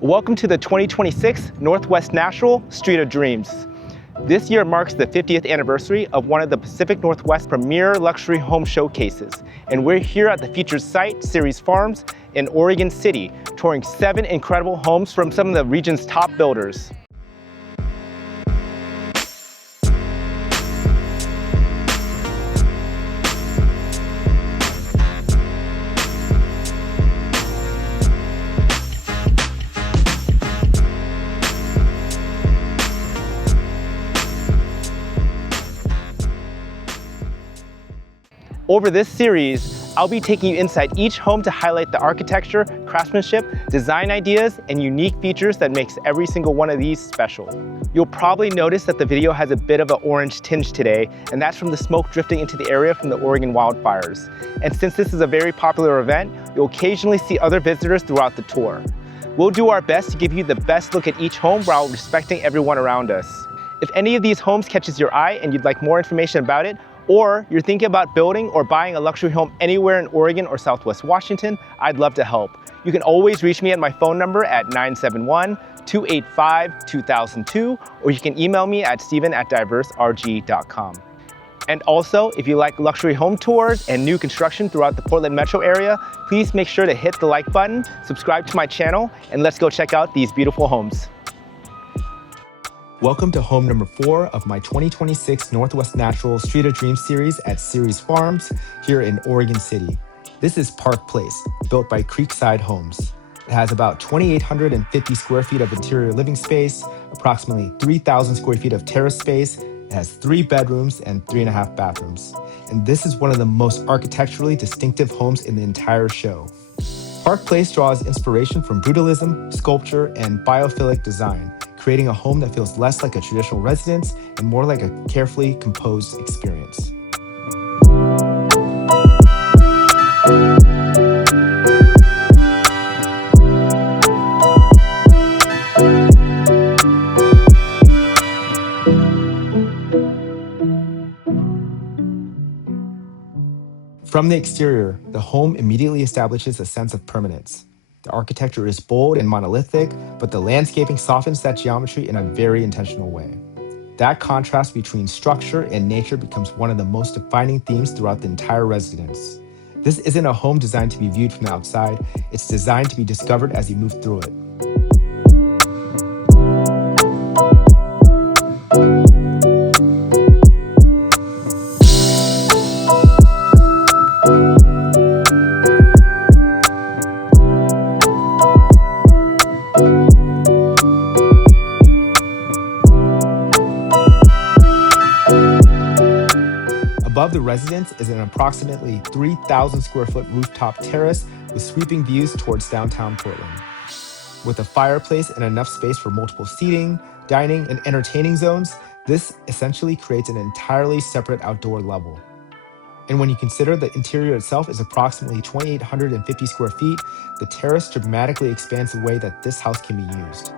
Welcome to the 2026 Northwest Natural Street of Dreams. This year marks the 50th anniversary of one of the Pacific Northwest premier luxury home showcases, and we're here at the featured site, Terrace Farms, in Oregon City, touring 7 incredible homes from some of the region's top builders. Over this series, I'll be taking you inside each home to highlight the architecture, craftsmanship, design ideas, and unique features that makes every single one of these special. You'll probably notice that the video has a bit of an orange tinge today, and that's from the smoke drifting into the area from the Oregon wildfires. And since this is a very popular event, you'll occasionally see other visitors throughout the tour. We'll do our best to give you the best look at each home while respecting everyone around us. If any of these homes catches your eye and you'd like more information about it, or you're thinking about building or buying a luxury home anywhere in Oregon or Southwest Washington, I'd love to help. You can always reach me at my phone number at 971-285-2002, or you can email me at steven@diverserg.com. And also, if you like luxury home tours and new construction throughout the Portland metro area, please make sure to hit the like button, subscribe to my channel, and let's go check out these beautiful homes. Welcome to home number 4 of my 2026 Northwest Natural Street of Dreams series at Terrace Farms here in Oregon City. This is Park Place, built by Creekside Homes. It has about 2,850 square feet of interior living space, approximately 3,000 square feet of terrace space. It has 3 bedrooms and 3.5 bathrooms. And this is one of the most architecturally distinctive homes in the entire show. Park Place draws inspiration from Brutalism, sculpture, and biophilic design, creating a home that feels less like a traditional residence and more like a carefully composed experience. From the exterior, the home immediately establishes a sense of permanence. The architecture is bold and monolithic, but the landscaping softens that geometry in a very intentional way. That contrast between structure and nature becomes one of the most defining themes throughout the entire residence. This isn't a home designed to be viewed from the outside, it's designed to be discovered as you move through it. Above the residence is an approximately 3,000 square foot rooftop terrace with sweeping views towards downtown Portland. With a fireplace and enough space for multiple seating, dining, and entertaining zones, this essentially creates an entirely separate outdoor level. And when you consider the interior itself is approximately 2,850 square feet, the terrace dramatically expands the way that this house can be used.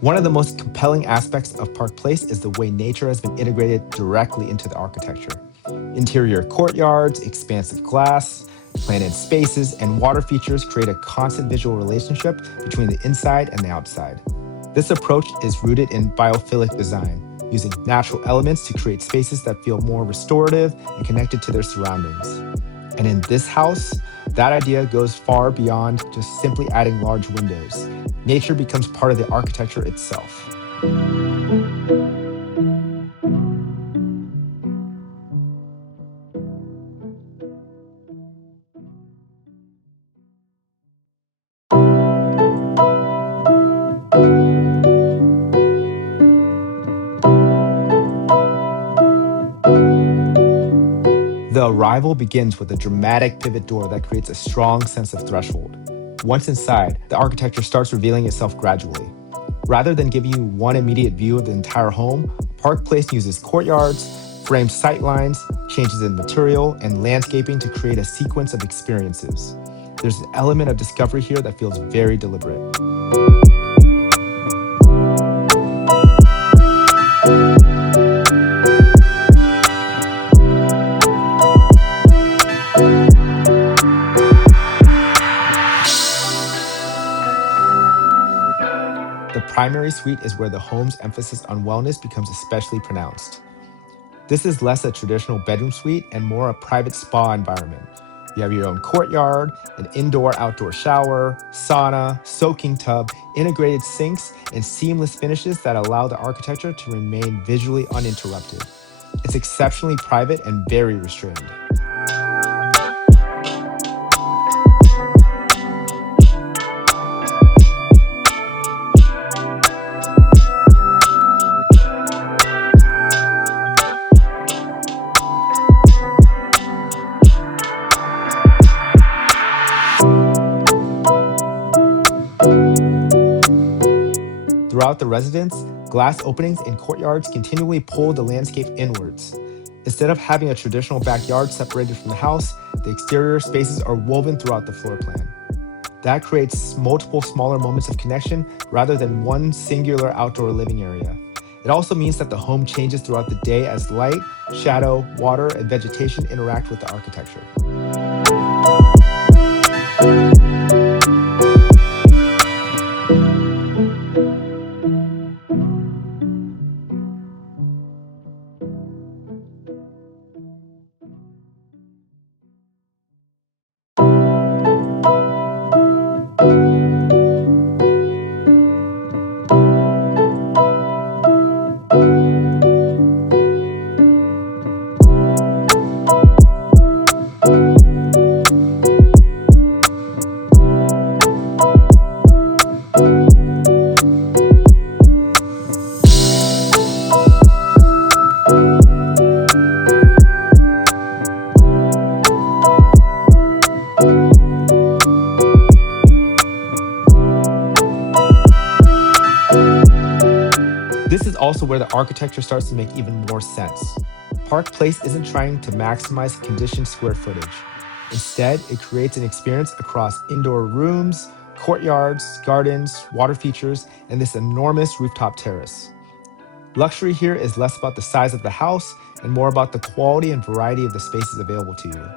One of the most compelling aspects of Park Place is the way nature has been integrated directly into the architecture. Interior courtyards, expansive glass, planted spaces, and water features create a constant visual relationship between the inside and the outside. This approach is rooted in biophilic design, using natural elements to create spaces that feel more restorative and connected to their surroundings. And in this house, that idea goes far beyond just simply adding large windows. Nature becomes part of the architecture itself. The arrival begins with a dramatic pivot door that creates a strong sense of threshold. Once inside, the architecture starts revealing itself gradually. Rather than giving you one immediate view of the entire home, Park Place uses courtyards, framed sightlines, changes in material, and landscaping to create a sequence of experiences. There's an element of discovery here that feels very deliberate. The primary suite is where the home's emphasis on wellness becomes especially pronounced. This is less a traditional bedroom suite and more a private spa environment. You have your own courtyard, an indoor-outdoor shower, sauna, soaking tub, integrated sinks, and seamless finishes that allow the architecture to remain visually uninterrupted. It's exceptionally private and very restrained. Throughout the residence, glass openings in courtyards continually pull the landscape inwards. Instead of having a traditional backyard separated from the house, the exterior spaces are woven throughout the floor plan. That creates multiple smaller moments of connection rather than one singular outdoor living area. It also means that the home changes throughout the day as light, shadow, water, and vegetation interact with the architecture. This is also where the architecture starts to make even more sense. Park Place isn't trying to maximize conditioned square footage. Instead, it creates an experience across indoor rooms, courtyards, gardens, water features, and this enormous rooftop terrace. Luxury here is less about the size of the house and more about the quality and variety of the spaces available to you.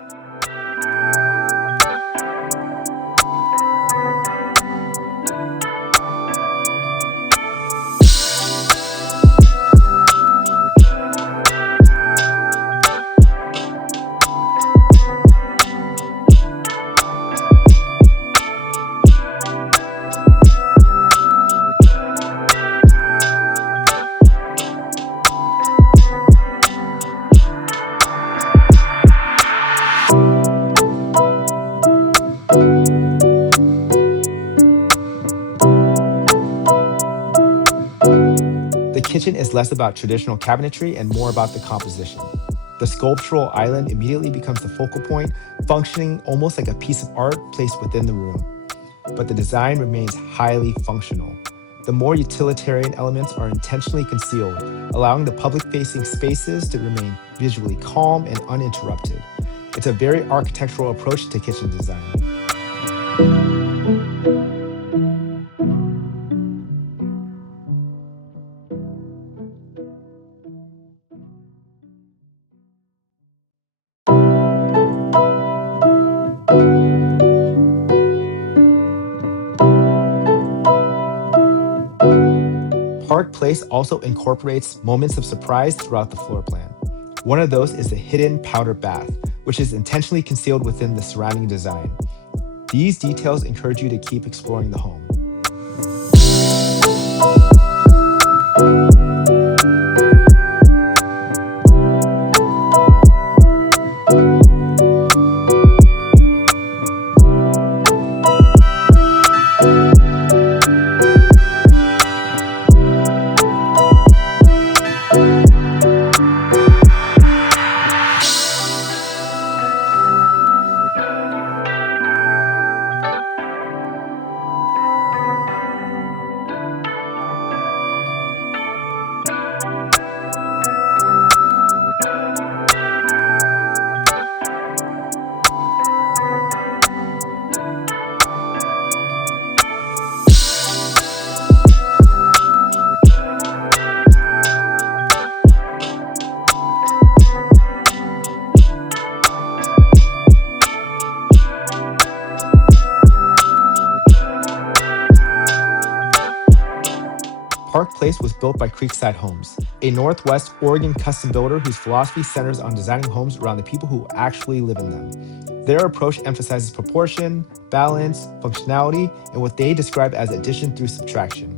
The kitchen is less about traditional cabinetry and more about the composition. The sculptural island immediately becomes the focal point, functioning almost like a piece of art placed within the room. But the design remains highly functional. The more utilitarian elements are intentionally concealed, allowing the public-facing spaces to remain visually calm and uninterrupted. It's a very architectural approach to kitchen design. Park Place also incorporates moments of surprise throughout the floor plan. One of those is the hidden powder bath, which is intentionally concealed within the surrounding design. These details encourage you to keep exploring the home. Park Place was built by Creekside Homes, a Northwest Oregon custom builder whose philosophy centers on designing homes around the people who actually live in them. Their approach emphasizes proportion, balance, functionality, and what they describe as addition through subtraction.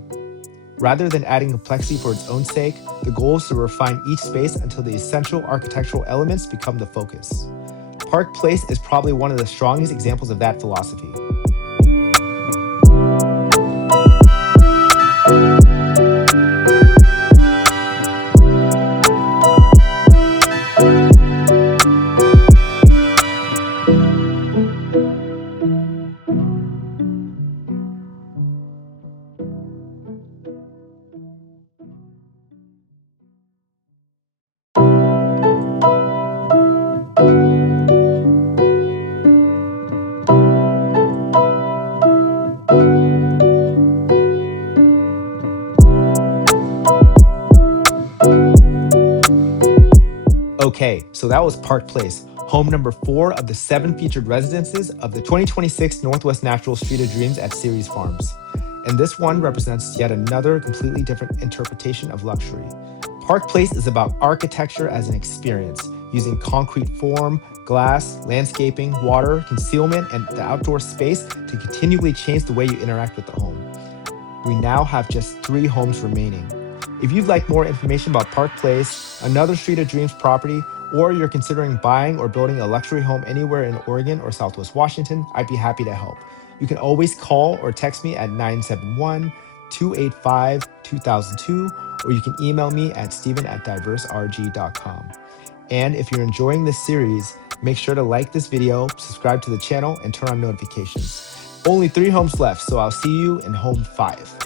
Rather than adding complexity for its own sake, the goal is to refine each space until the essential architectural elements become the focus. Park Place is probably one of the strongest examples of that philosophy. Okay, so that was Park Place, home number 4 of the 7 featured residences of the 2026 Northwest Natural Street of Dreams at Ceres Farms. And this one represents yet another completely different interpretation of luxury. Park Place is about architecture as an experience, using concrete form, glass, landscaping, water, concealment, and the outdoor space to continually change the way you interact with the home. We now have just 3 homes remaining. If you'd like more information about Park Place, another Street of Dreams property, or you're considering buying or building a luxury home anywhere in Oregon or Southwest Washington, I'd be happy to help. You can always call or text me at 971-285-2002, or you can email me at steven@diverserg.com. And if you're enjoying this series, make sure to like this video, subscribe to the channel, and turn on notifications. Only 3 homes left, so I'll see you in home 5.